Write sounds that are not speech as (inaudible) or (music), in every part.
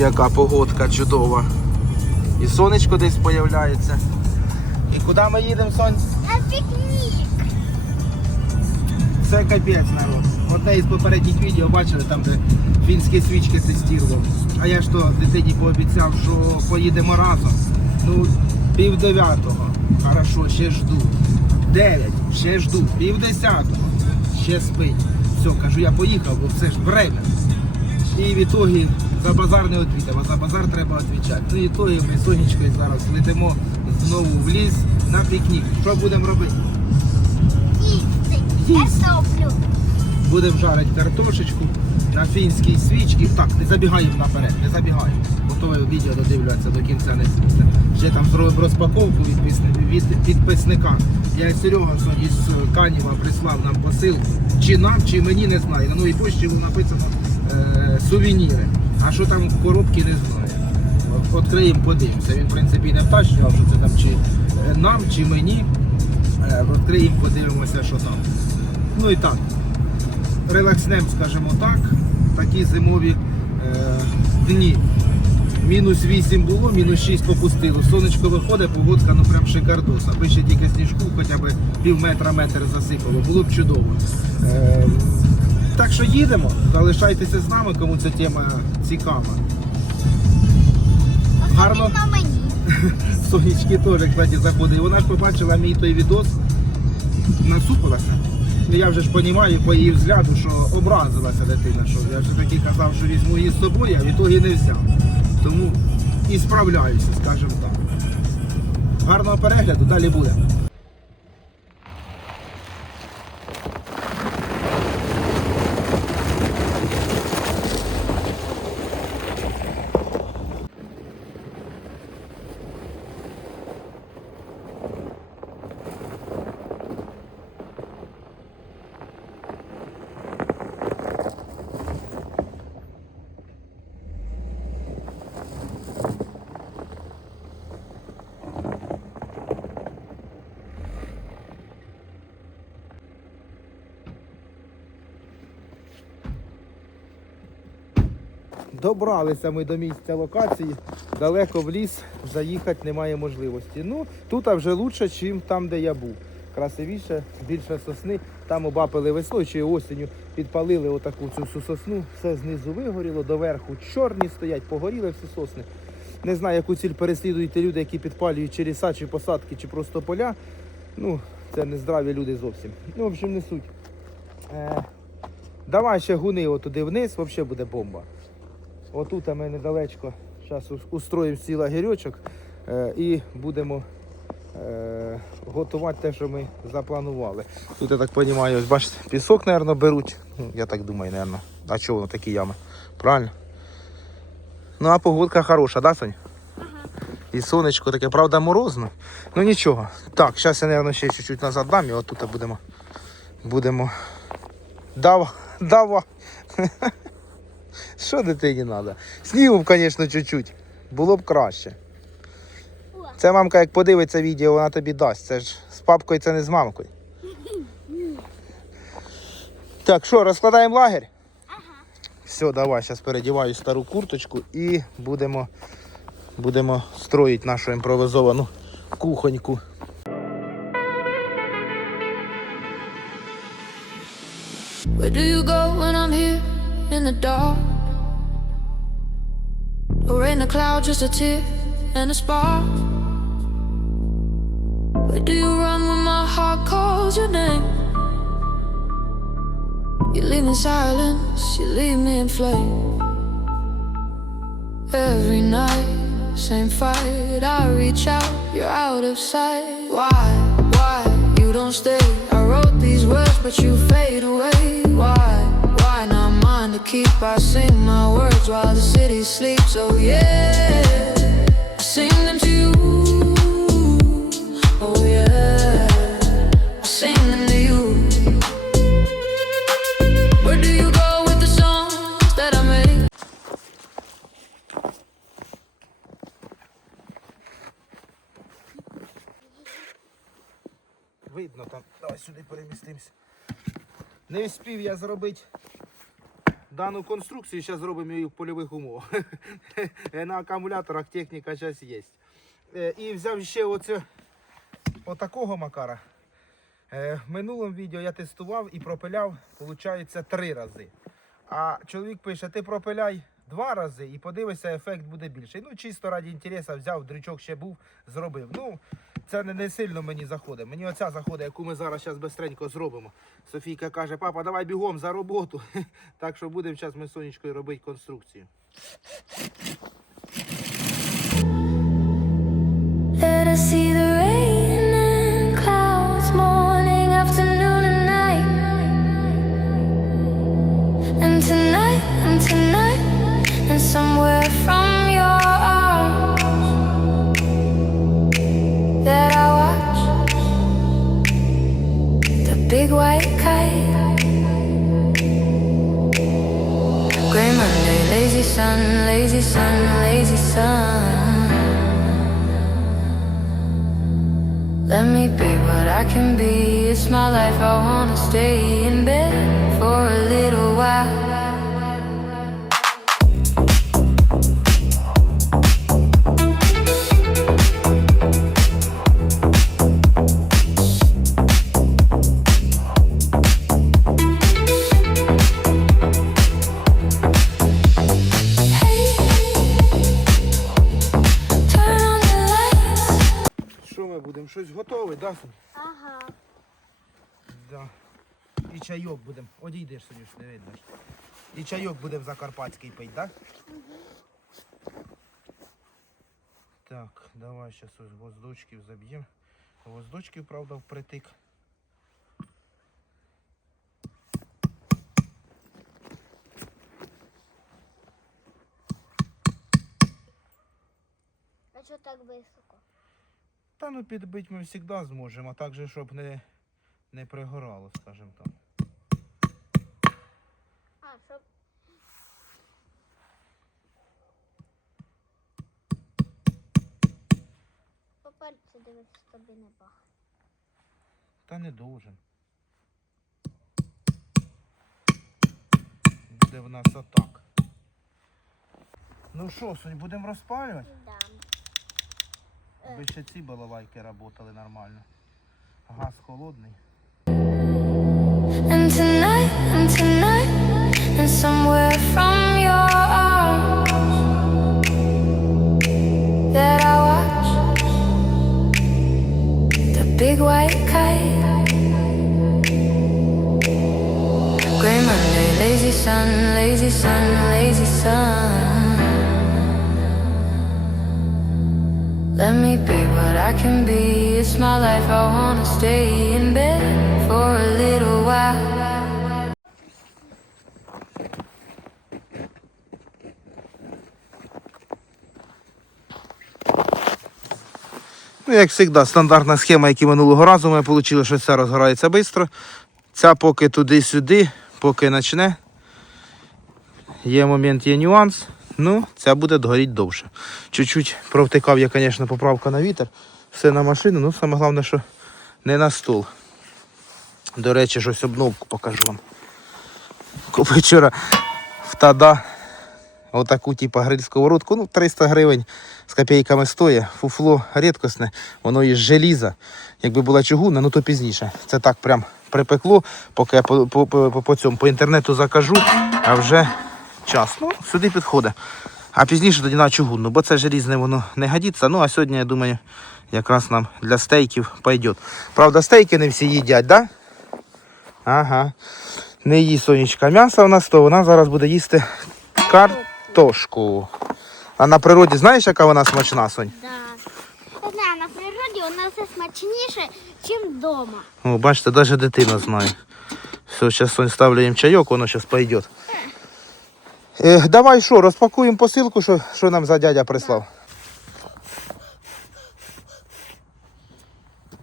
яка погодка чудова. І сонечко десь появляється. І куди ми їдемо, сонь? На пікнік. Це капець народ. Одне із попередніх відео бачили там, де фінські свічки тестував. А я ж то дитині пообіцяв, що поїдемо разом. Ну, пів дев'ятого. Хорошо, ще жду. Дев'ять, ще жду. Пів десятого. Ще спить. Все, кажу, я поїхав, бо це ж время. І в ітогі за базар не відвідав, а за базар треба відвічати. Ну і ітогі ми сонечкою зараз летимо знову в ліс на пікнік. Що будемо робити? Їсти. Будемо жарити картошечку на фінській свічці. Так, не забігаємо наперед, не забігаємо. Готове відео додивлятися до кінця не світа. Ще там зробив розпаковку від, пісни- від підписника. Я Серега сьогодні з Канєва прислав нам посилку. Чи нам, чи мені не знаю. На новій почті було написано сувеніри. А що там в коробці не знаю. Відкриємо, подивимося. Він в принципі не втачнював, що це там чи е, нам, чи мені. Е, Відкриємо, подивимося, що там. Ну і так релакснем, скажімо так, такі зимові е, дні. Мінус 8 було, мінус 6 попустило. Сонечко виходить, погодка ну прям шикардос. Аби ще тільки сніжку хоча б пів метра метр засипало, було б чудово. Так що їдемо, залишайтеся з нами, кому ця тема цікава. Гарно. Мені. (laughs) Сонечки теж, кстати, заходить. Вона ж побачила мій той відос, насупилася. Ну, Я вже ж розумію по її взгляду, що образилася дитина, що я вже таки казав, що візьму її з собою, а в ітогі не взяв. Тому і справляюся, скажімо так. Гарного перегляду, далі буде. Добралися ми до місця локації, далеко в ліс заїхати немає можливості. Ну, тут вже краще, ніж там, де я був. Красивіше, більше сосни. Там обапили весною чи осінню, підпалили отаку цю сосну, все знизу вигоріло, доверху чорні стоять, погоріли всі сосни. Не знаю, яку ціль переслідують люди, які підпалюють чи ліса, чи посадки, чи просто поля. Ну, це не здраві люди зовсім. Ну, в общем, не суть. Е, давай ще гуни отуди вниз, взагалі буде бомба. Отут ми недалечко. Зараз устроїмо свій лагерьочок е, і будемо е, готувати те, що ми запланували. Тут, я так розумію, ось бачите, пісок, мабуть, беруть. Ну, я так думаю, мабуть. А чого воно такі ями? Правильно? Ну а погодка хороша, да, Сонь? І сонечко таке, правда, морозно. Ну нічого. Так, зараз я, мабуть, ще чуть-чуть назад дам і отут будемо. Будемо. Дава, дава. (laughs) Що дитині треба? Снігу, б, звісно, чуть-чуть. Було б краще. Це мамка, як подивиться відео, вона тобі дасть. Це ж з папкою, це не з мамкою. Так, що, розкладаємо лагерь? Все, давай, зараз передіваю стару курточку і будемо, будемо строїти нашу імпровизовану кухоньку. Where do you go when I'm here in the dark? Or in a cloud, just a tear and a spark? Where do you run when my heart calls your name? You leave me in silence, you leave me in flame. Every night, same fight. I reach out, you're out of sight. Why, why you don't stay? I wrote these words, but you fade away. Why, why not mine to keep? I sing while the city sleeps. Oh yeah, I sing them to you. Oh yeah, I sing them to you. Where do you go with the songs that I make? Видно там. Давай сюди перемістимося. Не встиг я зробити дану конструкцію зараз зробимо її в польових умовах. (laughs) На акумуляторах техніка зараз є. Е, І взяв ще оце отакого макара. Е, В минулому відео я тестував і пропиляв, виходить, три рази. А чоловік пише, ти пропиляй два рази і подивися, ефект буде більший. Ну, чисто раді інтересу взяв, дрючок ще був, зробив. Ну, це не, не сильно мені заходить. Мені оця заходить, яку ми зараз зараз швидко зробимо. Софійка каже, папа, давай бігом за роботу. (laughs) так що будемо зараз ми сонечкою робити конструкцію. Let us see big white kite. Gray Monday, lazy sun, lazy sun, lazy sun. Let me be what I can be. It's my life. I wanna stay in bed for a little while. Щось готове, да, Сонь? Ага. Да. І чайок будемо. Одійдеш, Сонюш, не видно. ж. І чайок будемо закарпатський пити, так? Да? Так, давай зараз ось гвоздочків заб'ємо. Гвоздочків, правда, впритик. А що так високо? Та ну підбити ми завжди зможемо, а так же, щоб не, не пригорало, скажімо так. А, щоб. По пальці дивитися тобі не пахне. Та не должен. Буде в нас отак. Ну що, Сонь, будемо розпалювати? Да. Аби ще ці балалайки працювали нормально. Газ холодний. And tonight, and tonight, and somewhere from your arms that I watch the big white kite. Gray Monday, lazy sun, lazy sun, lazy sun. Let me be what I can be. It's my life. I wanna stay in bed for a little while. Ну, як завжди, стандартна схема, як і минулого разу ми отримали, що це розгорається швидко. Ця поки туди-сюди, поки почне. Є момент, є нюанс. Ну, ця буде догоріти довше. Чуть-чуть провтикав я, звісно, поправка на вітер. Все на машину, ну саме головне, що не на стол. До речі, щось обновку покажу вам. Купив вчора в Тада отаку типу гриль сковородку, ну 300 гривень з копійками стоїть. Фуфло рідкісне, воно із желіза. Якби була чугунна, ну то пізніше. Це так прям припекло, поки я по, по, по, по цьому по інтернету закажу, а вже час. Ну, сюди підходить. А пізніше тоді на чугунну, бо це желізне воно не годиться. Ну а сьогодні, я думаю, якраз нам для стейків пойде. Правда, стейки не всі їдять? Да? Ага. Не їсть сонечка м'ясо у нас, то вона зараз буде їсти картошку. А на природі знаєш, яка вона смачна, Сонь? Да. Не знаю, на природі нас все смачніше, ніж вдома. О, бачите, навіть дитина знає. Все, зараз Сонь ставлю їм чайок, воно зараз пойде. Е, давай що, розпакуємо посилку, що, що нам за дядя прислав.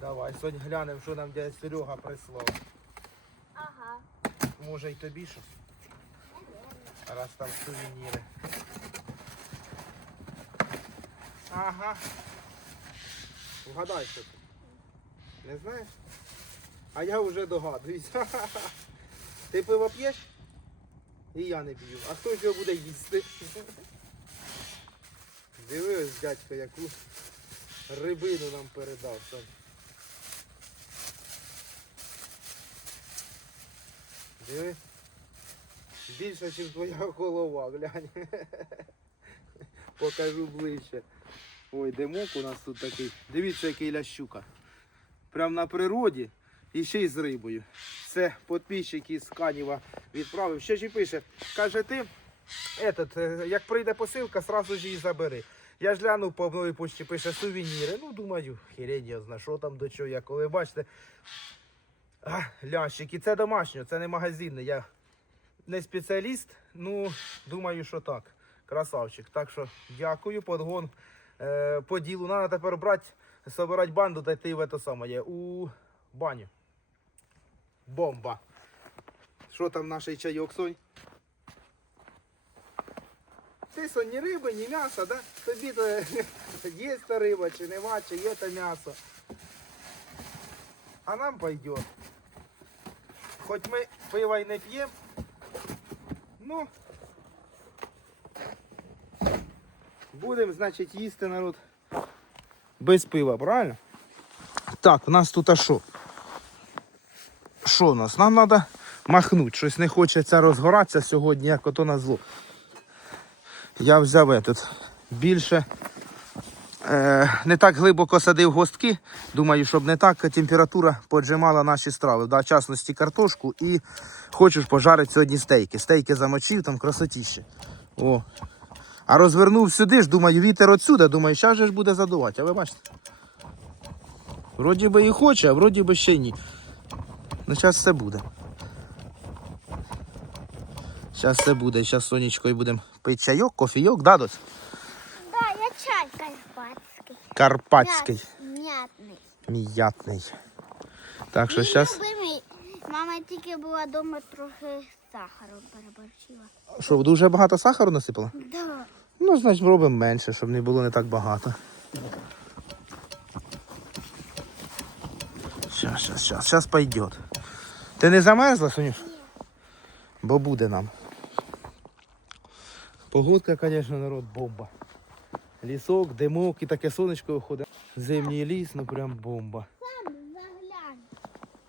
Давай, Сонь, глянемо, що нам дядя Серега прислав. Ага. Може й тобі щось? Раз там сувеніри. Ага. Вгадай, що це. Не знаєш? А я вже догадуюсь. (laughs) Ти пиво п'єш? І я не п'ю. А хто його буде їсти? Диви ось дядько, яку рибину нам передав. Сань. Диви. Більше, ніж твоя голова, глянь. Покажу ближче. Ой, димок у нас тут такий. Дивіться, який лящука. Прям на природі і ще й з рибою. Це підписчик із Канєва відправив. Ще ж і пише, каже, ти этот, е, як прийде посилка, сразу ж її забери. Я ж глянув по новій почті, пише сувеніри. Ну, думаю, херень я знаю, що там до чого. Я коли бачите, а, лящики, це домашнє, це не магазинне. Я не спеціаліст, ну, думаю, що так. Красавчик. Так що дякую, подгон е, по ділу. Треба тепер брати, собирати банду та йти в це саме, у баню. Бомба. Що там наш чайок, Сонь? Ти Сонь, ні риби, ні м'яса, да? Тобі то є та риба, чи нема, чи є та м'ясо. А нам пойдет. Хоч ми пива й не п'ємо, ну будемо, значить, їсти народ без пива, правильно? Так, у нас тут а що? Що у нас? Нам треба махнути. Щось не хочеться розгоратися сьогодні, як ото на зло. Я взяв этот, більше. Е, не так глибоко садив гостки. Думаю, щоб не так температура поджимала наші страви. В частності картошку і хочу пожарити сьогодні стейки. Стейки замочив, там красотіще. О. А розвернув сюди ж, думаю, вітер отсюди, думаю, зараз же ж буде задувати. А ви бачите? Вроді би і хоче, а вроді би ще й ні. Ну зараз все буде. Зараз все буде. Зараз сонечкою будемо пити чайок, кофійок, да, доць? Да, я чай карпатський. Карпатський. М'ятний. М'ятний. Так що зараз. Мама тільки була вдома трохи з сахаром переборщила. Що, дуже багато сахару насипала? Да. Ну, значить, робимо менше, щоб не було не так багато. Щас, щас, щас, щас пойдет. Ти не замерзла, Сонюш? Бо буде нам. Погодка, звісно, народ, бомба. Лісок, димок і таке сонечко виходить. Зимній ліс, ну прям бомба.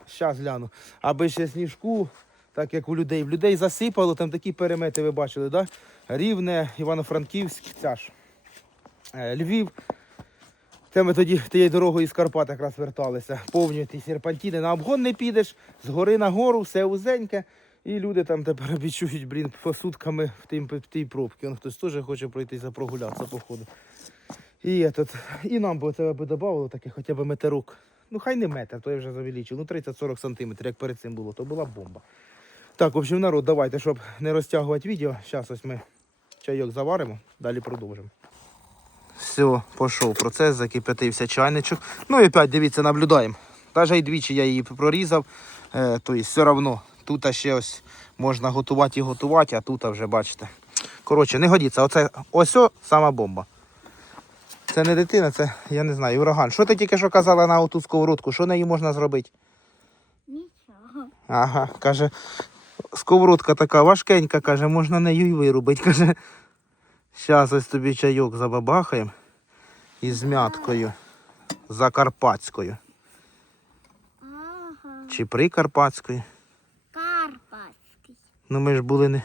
Щас гляну. Аби ще сніжку, так як у людей. В людей засипало, там такі перемети ви бачили, да? Рівне, Івано-Франківськ, ця ж. е, Львів. Це ми тоді тією дорогою із Карпат якраз верталися. Повні ті серпантіни. На обгон не підеш, з гори на гору, все узеньке. І люди там тепер відчують, блін, по сутками в тій, пробці. Он хтось теж хоче пройтися прогулятися, походу. І, этот, і нам би це би додавало таке хоча б метерок. Ну хай не метр, то я вже завеличив. Ну 30-40 сантиметрів, як перед цим було, то була бомба. Так, в общем, народ, давайте, щоб не розтягувати відео. Зараз ось ми чайок заваримо, далі продовжимо. Все, пішов процес, закип'ятився чайничок. Ну і опять, дивіться, наблюдаємо. Навіть і двічі я її прорізав. Тобто все одно тут ще ось можна готувати і готувати, а тут вже бачите. Коротше, не годиться. Оце ось сама бомба. Це не дитина, це я не знаю, ураган. Що ти тільки що казала на оту сковородку? Що нею можна зробити? Нічого. Ага, каже, сковородка така важкенька, каже, можна нею і вирубити. Каже, зараз ось тобі чайок забабахаємо із мяткою закарпатською. Ага. Чи прикарпатською. Карпатський. Ну ми ж були не.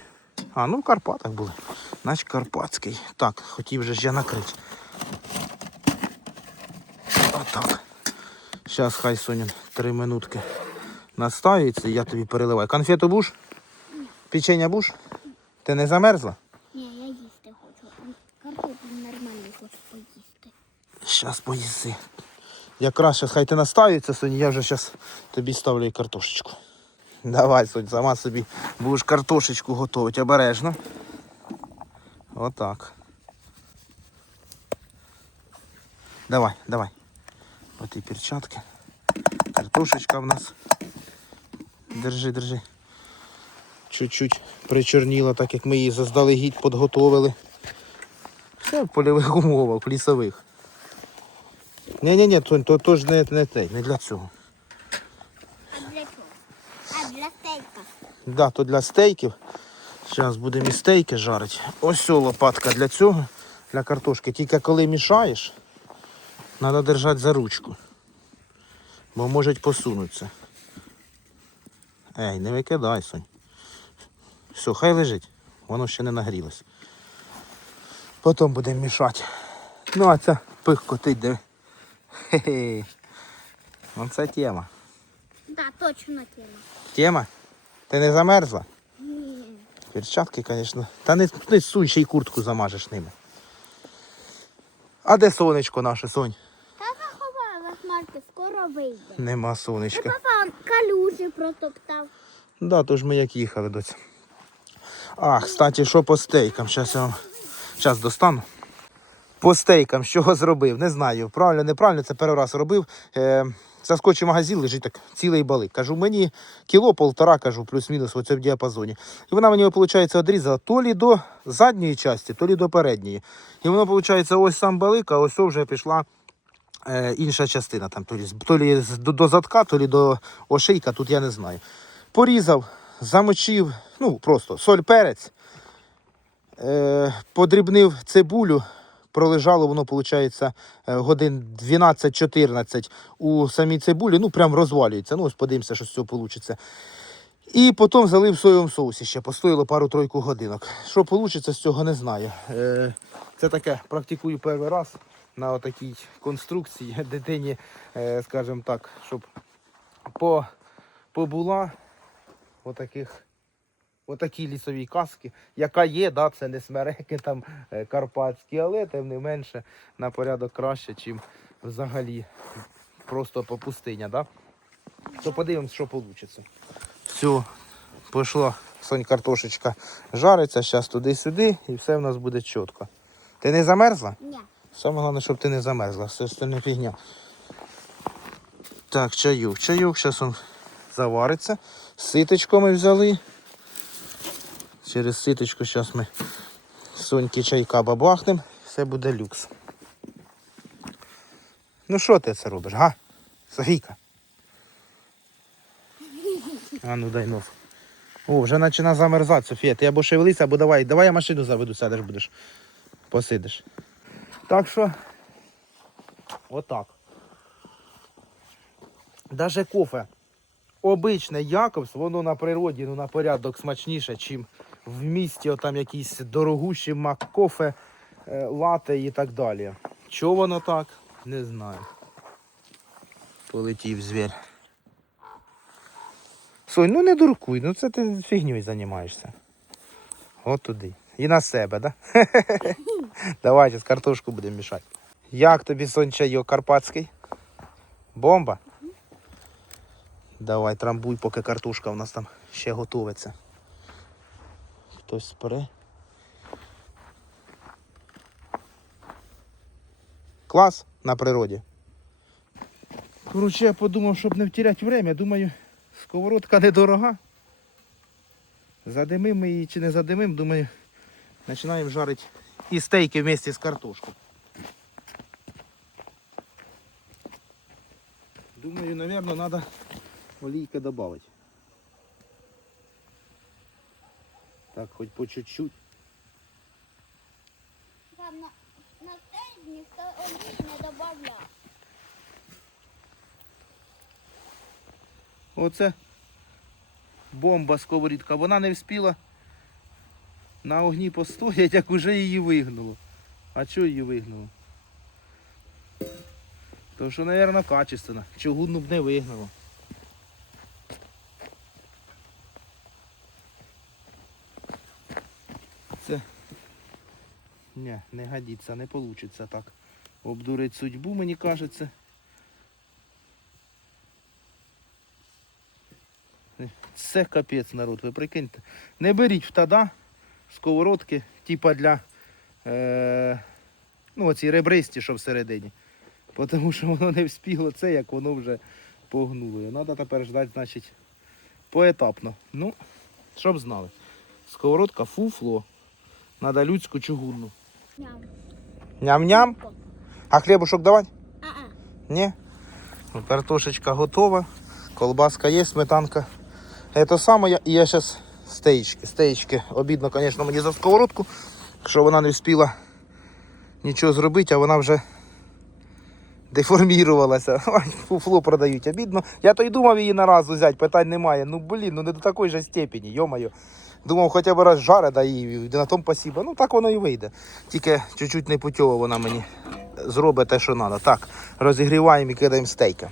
А, ну в Карпатах були. Значить Карпатський. Так, хотів же ж я накрити. Отак. Зараз хай Сонін три минутки настаюється, я тобі переливаю. Конфету будеш? Печення будеш? Ти не замерзла? Ні, я їсти хочу. Картоплю нормально хочу поїсти. Зараз поїси. Якраз зараз хай ти настаюється, Соня, я вже зараз тобі ставлю і картошечку. Давай, Сонь, сама собі будеш картошечку готувати обережно. Отак. Давай, давай. Оті перчатки. Картошечка в нас. Держи, держи. Чуть-чуть причорніла, так як ми її заздалегідь підготовили. Все в польових умовах, в лісових. Ні-ні-ні, то, то, то ж не, не, не для цього. А для чого? А для стейка. Да, то для стейків. Зараз будемо і стейки жарити. Ось о, лопатка для цього, для картошки. Тільки коли мішаєш, треба держати за ручку. Бо можуть посунутися. Ей, не викидай, Сонь. Все, хай лежить. Воно ще не нагрілось. Потім будемо мішати. Ну, а це пих котить, диви. Хе-хе. Оце тема. Так, точно тема. Тема? Ти не замерзла? Ні. Перчатки, звісно. Та не, не суй, ще й куртку замажеш ними. А де сонечко наше, Сонь? Та заховала смарки, скоро вийде. Нема сонечка. папа он калюжі протоптав. Да, то ж ми як їхали доця. А, кстати, що по стейкам? Зараз я вам Щас достану. По стейкам, що зробив? Не знаю. Правильно, неправильно, це перший раз робив. Е, заскочив магазин, лежить так цілий балик. Кажу, мені кіло, полтора, кажу, плюс-мінус в цьому діапазоні. І вона мені, виходить, одрізала то лі до задньої частини, то лі до передньої. І воно, виходить, ось сам балик, а ось вже пішла е, інша частина. Там, то лі, то лі до, до задка, то лі до ошейка, тут я не знаю. Порізав, замочив, ну просто соль перець, е, подрібнив цибулю, пролежало воно, виходить, годин 12-14 у самій цибулі, ну прям розвалюється. Ну, ось подивимося, що з цього вийде. І потім залив в соєвому соусі ще, постояло пару-тройку годинок. Що вийде з цього, не знаю. Е, це таке, практикую перший раз на такій конструкції (laughs) дитині, е, скажімо так, щоб по, побула отаких, отакій лісовій каски, яка є, да, це не смереки там е, карпатські, але тим не менше на порядок краще, ніж взагалі просто по пустиня. Да? То подивимось, що вийде. Все, пішла сонь картошечка жариться, зараз туди-сюди і все в нас буде чітко. Ти не замерзла? Ні. Саме головне, щоб ти не замерзла, все не фігня. Так, чайок, чайок, зараз він завариться. Ситочко ми взяли. Через ситочку зараз ми соньки чайка бабахнем, все буде люкс. Ну що ти це робиш, га? Софійка? А ну дай нос. О, вже починає замерзати, Софія. Ти або шевелися, або давай. Давай я машину заведу, сядеш будеш. Посидиш. Так що, отак. Даже кофе. Обичне Якобс, воно на природі ну, на порядок смачніше, чим в місті отам якісь дорогущі мак-кофе, е, лате і так далі. Чого воно так? Не знаю. Полетів звір. Сонь, ну не дуркуй, ну це ти фігньою займаєшся. От туди. І на себе, да? (laughs) Давай зараз картошку будемо мішати. Як тобі сон чайок карпатський? Бомба? Давай трамбуй, поки картошка у нас там ще готується. Хтось спре. Клас на природі. Коротше, я подумав, щоб не втіряти время, думаю, сковородка недорога. Задимим ми її чи не задимим, думаю, починаємо жарити і стейки вместе з картошкою. Думаю, наверное, надо олійки добавить. Так, хоть по чуть-чуть. Там на, на стейк ніхто олій не додавав. Оце бомба сковорідка. Вона не вспіла на огні постоять, як уже її вигнуло. А чого її вигнуло? То що, мабуть, качественно. Чугунну б не вигнуло. Ні, не годиться, не вийде так. Обдурить судьбу, мені кажеться. Це капець, народ, ви прикиньте. Не беріть в тада сковородки, типа для е, ну, оці ребристі, що всередині. Тому що воно не вспіло це, як воно вже погнуло. Треба тепер ждати, значить, поетапно. Ну, щоб знали. Сковородка фуфло. Треба людську чугунну. Ням. Ням-ням. А хлібушок давати? А-а. Ні. Ну, Картошечка готова. Колбаска є, сметанка. Это саме, я, я зараз стеєчки. Стеєчки. Обідно, звісно, мені за сковородку, що вона не встигла нічого зробити, а вона вже деформірувалася. (laughs) Фуфло продають, обідно. Я то й думав її на раз взяти, питань немає. Ну блін, ну не до такої же степені, йомаю. Думав, хоча б раз жаре, да і на тому спасибо. Ну так воно і вийде. Тільки чуть-чуть не путьово вона мені зробить те, що треба. Так, розігріваємо і кидаємо стейка.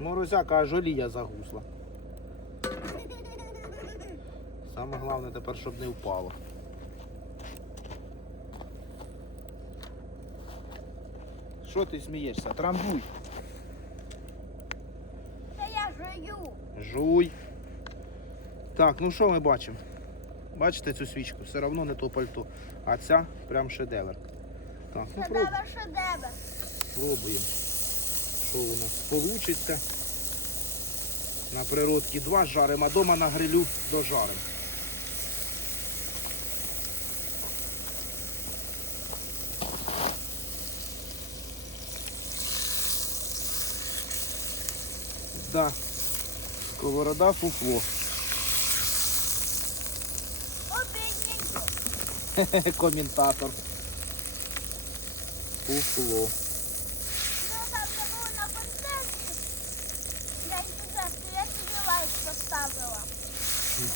Морозяка аж олія загусла. Саме головне тепер, щоб не впало. Що ти смієшся? Трамбуй. Та я жую. Жуй. Так, ну що ми бачимо? Бачите цю свічку? Все одно не то пальто. А ця прям шедевр. Так, ну проб... Шедевр, шедевр. пробуємо. Що у нас вийде. На природці два жаримо, а дома на грилю дожаримо. Да. Сковорода фуфло. (laughs) Коментатор. Фуфло. Ну там не було на концерті. Я я.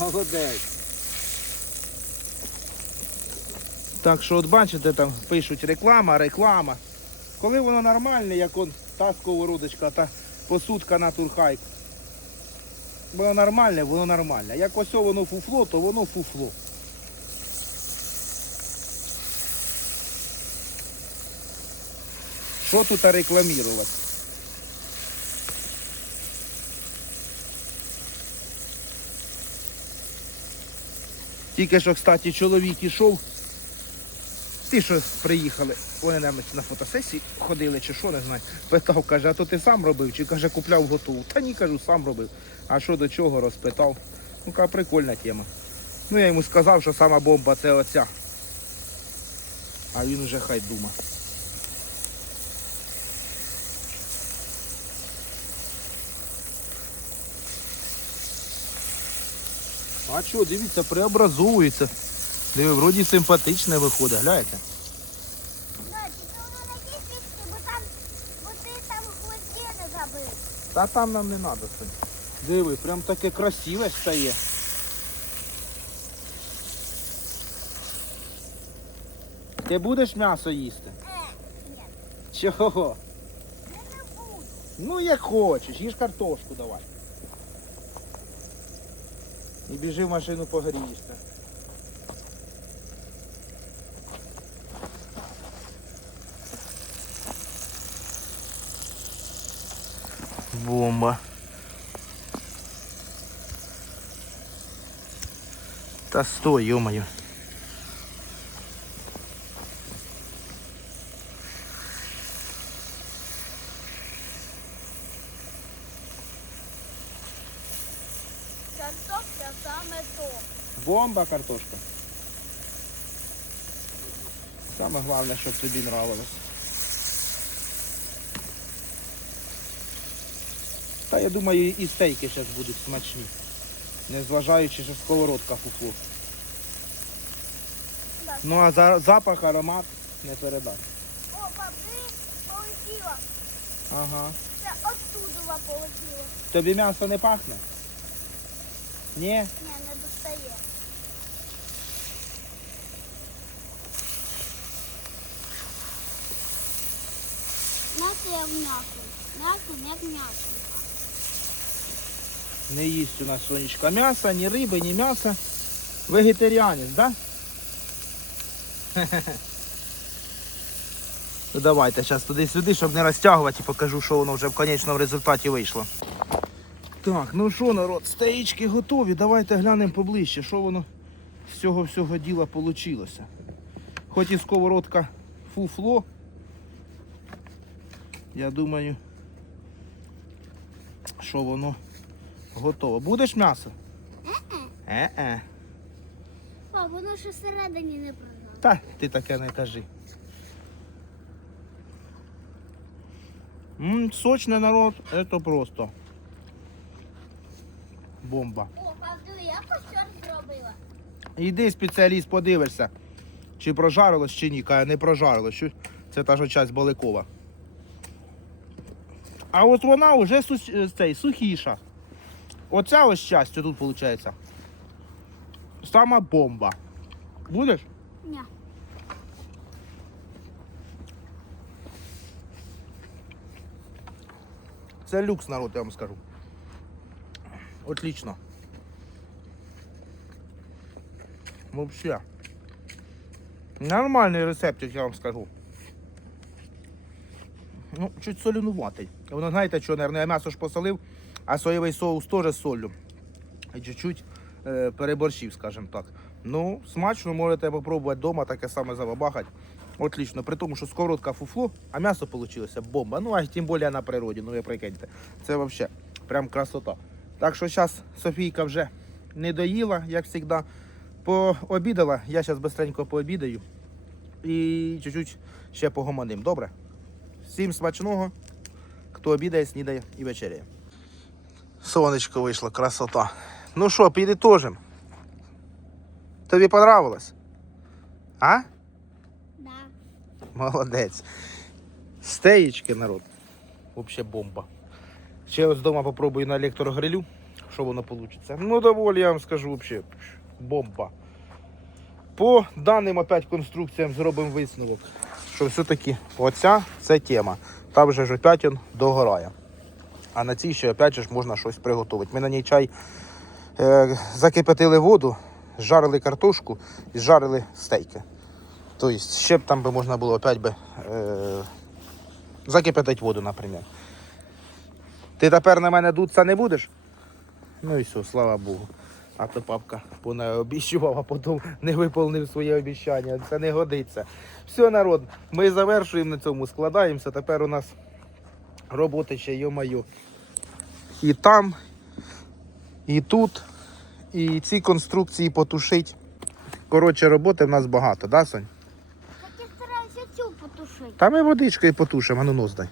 Молодець. Так що от бачите, там пишуть реклама, реклама. Коли воно нормальне, як он та сковородочка, та посудка на турхайк. Воно нормальне, воно нормальне. Як ось воно фуфло, то воно фуфло. Що тут рекламувати? Тільки що, кстати, чоловік ішов. Ті, що приїхали, вони навіть на фотосесії ходили чи що, не знаю. Питав, каже, а то ти сам робив, чи каже, купляв готову. Та ні, кажу, сам робив. А що до чого розпитав. Ну, каже, прикольна тема. Ну, я йому сказав, що сама бомба це оця. А він вже хай дума. А що, дивіться, преобразовується. Диви, вроді симпатичне виходить, гляньте. Та там нам не треба, Сонь. Диви, прям таке красиве стає. Ти будеш м'ясо їсти? Ні, Чого? я не буду. Ну як хочеш, їж картошку давай. І біжи в машину погрієшся. Бомба. Та стой, ё-моё. Картопля саме то. Бомба картошка. Саме головне, щоб тобі нравилось. Та я думаю, і стейки зараз будуть смачні. Незважаючи, що сковородка фуфло. Ну а за запах, аромат не передати. О, баби, полетіла. Ага. Це оттудова полетіла. Тобі м'ясо не пахне? Ні? Ні, не достає. М'ясо як м'ясо. М'ясо як м'ясо. Не їсть у нас сонечка м'яса, ні риби, ні м'яса. Вегетаріанець, да? (laughs) Ну давайте зараз туди-сюди, щоб не розтягувати і покажу, що воно вже в конечному результаті вийшло. Так, ну що, народ, стеїчки готові. Давайте глянемо поближче, що воно з цього всього діла вийшло. Хоч і сковородка фуфло. Я думаю, що воно готово. Будеш м'ясо? Е-е. О, воно ще всередині не прогнало. Та ти таке не кажи. М, сочний народ, це просто. Бомба. О, павди, я костер зробила. Йди спеціаліст, подивишся, чи прожарилось, чи ні. Каже, не прожарилось. Це та ж часть Баликова. А от вона вже цей, сухіша. Оця ось часть тут виходить. Сама бомба. Будеш? Ні. Це люкс народ, я вам скажу. Отлично. Вообще. Нормальний рецептик, я вам скажу. Ну, чуть солінуватий. Воно, знаєте, що, наверное, я м'ясо ж посолив, а соєвий соус теж з солью. І чуть-чуть е, переборщив, скажімо так. Ну, смачно можете попробувати вдома, таке саме забабахати. Отлично. При тому, що сковородка фуфло, а м'ясо вийшло бомба. Ну, а тим більше на природі, ну ви прикиньте. Це взагалі прям красота. Так що зараз Софійка вже не доїла, як завжди. Пообідала, я зараз швидко пообідаю і чуть-чуть ще погомоним. Добре? Всім смачного, хто обідає, снідає і вечеряє. Сонечко вийшло, красота. Ну що, підітожим? Тобі понравилось? А? Да. Молодець. Стеєчки, народ. Вообще бомба. Ще ось вдома попробую на електрогрилю, що воно вийде. Ну, доволі, я вам скажу, вообще бомба. По даним опять конструкціям зробимо висновок, що все-таки оця це тема. Там вже ж опять він догорає. А на цій ще опять же можна щось приготувати. Ми на ній чай е, закипятили воду, зжарили картошку і зжарили стейки. Тобто ще б там би можна було опять би е, закипятити воду, наприклад. Ти тепер на мене дуться не будеш? Ну і все, слава Богу. А то папка понаобіщував, а потім не виповнив своє обіцяння. Це не годиться. Все, народ, ми завершуємо на цьому, складаємося. Тепер у нас роботи ще йо-майо. І там, і тут, і ці конструкції потушить. Коротше, роботи в нас багато, да, Сонь? Так я стараюся цю потушити. Та ми водичкою потушимо, а ну нос дай.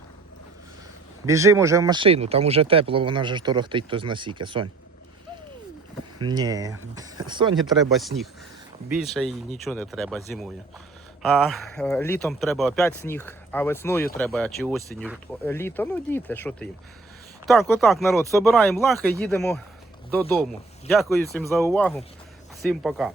Біжимо вже в машину, там уже тепло, вона вже торохтить то насіки, Сонь. Ні, Соні треба сніг. Більше їй нічого не треба зимою. А е, літом треба опять сніг, а весною треба чи осінню. Е, Літо, ну діти, що ти їм. Так, отак, народ, собираємо лахи, їдемо додому. Дякую всім за увагу. Всім пока.